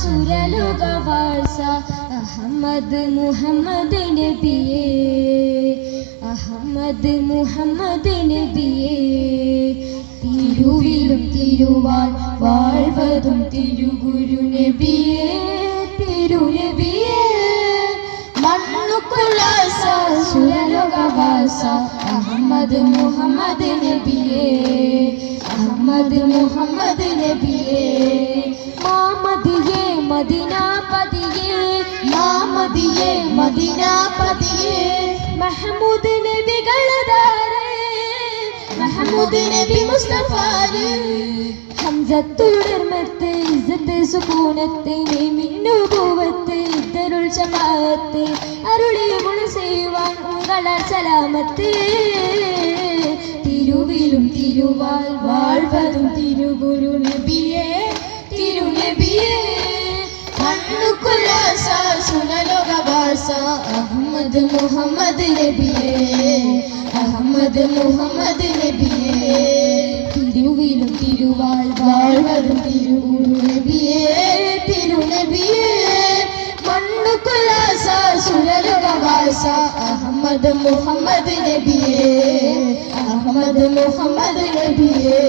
സുരലോകവാസ അഹമ്മദ് മുഹമ്മദ് നബിയേ, അഹമ്മദ് മുഹമ്മദ് നബിയേ. തിരുവിലും തിരുവാൾ വാഴ്വതും തിരുഗുരു നബിയേ, തിരുനബിയേ. മണ്ണുക്കുലാസ സുരലോകവാസ അഹമ്മദ് മുഹമ്മദ് നബിയേ, അഹമ്മദ് മുഹമ്മദ് നബിയേ. മാമദിയേ മദീനാപതിയേ, മാമദിയേ മദീനാപതിയേ. മഹമൂദ് നബികളതാരേ, മഹമൂദ് നബി മുസ്തഫാരേ. ഹംസത്തുടർമത്ത് ഇസ്സത്ത് സുകൂനത്ത് മിന്നുപൂവത്ത് ഇത്തരുൾ ശഫാഅത്ത് അരുളിയ ഗുണ ചെയ്യുവാൻ ഉങ്ങളാൽ സലാമത്ത്. തിരുവിലും തിരുവാൾ വാഴ്വതും തിരുഗുരു നബിയേ, തിരുനബിയേ. മണ്ണുക്കുലാസ സുരലോകവാസ അഹമ്മദ് മുഹമ്മദ് നബിയേ, അഹമ്മദ് മുഹമ്മദ് നബിയേ. തിരുവിലും തിരുവാൾ വാഴ്വതും തിരുഗുരു നബിയേ, തിരുനബിയേ. മണ്ണുക്കുലാസ സുരലോകവാസ അഹമ്മദ് മുഹമ്മദ് നബിയേ, അഹമ്മദ് മുഹമ്മദ് നബിയേ.